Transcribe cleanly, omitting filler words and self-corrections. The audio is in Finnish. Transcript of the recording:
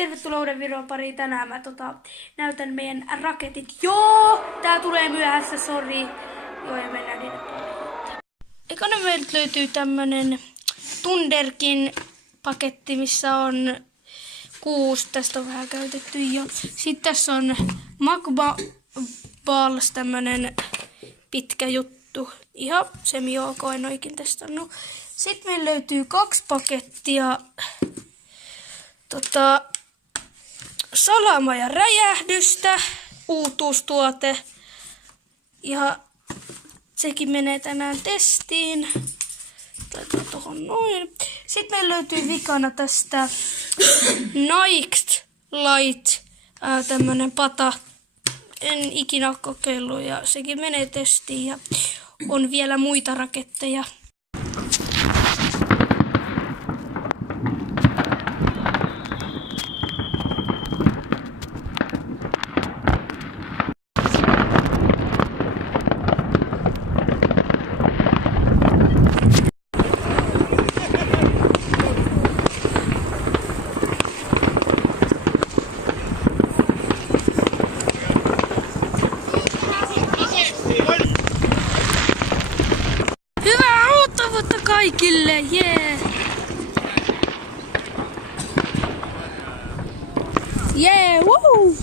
Tervetuloa uuden videon pariin. Tänään mä näytän meidän raketit. Joo! Tää tulee myöhässä, sori. Joo, ja mennään niille puolelle. Ekana meiltä löytyy tämmönen Thunderkin paketti, missä on 6. Tästä on vähän käytetty jo. Sitten tässä on Magma Balls, tämmönen pitkä juttu. Ihan semi-ok, en oikein testannut. Sitten meillä löytyy 2 pakettia salama ja räjähdystä, uutuustuote. Ja sekin menee tänään testiin. Taitaa tohon noin. Sitten meillä löytyy vikana tästä Night Light, tämmönen pata. En ikinä ole kokeillut ja sekin menee testiin ja on vielä muita raketteja. Hyvää uutta vuotta kaikille! Jee! Jee! Woo!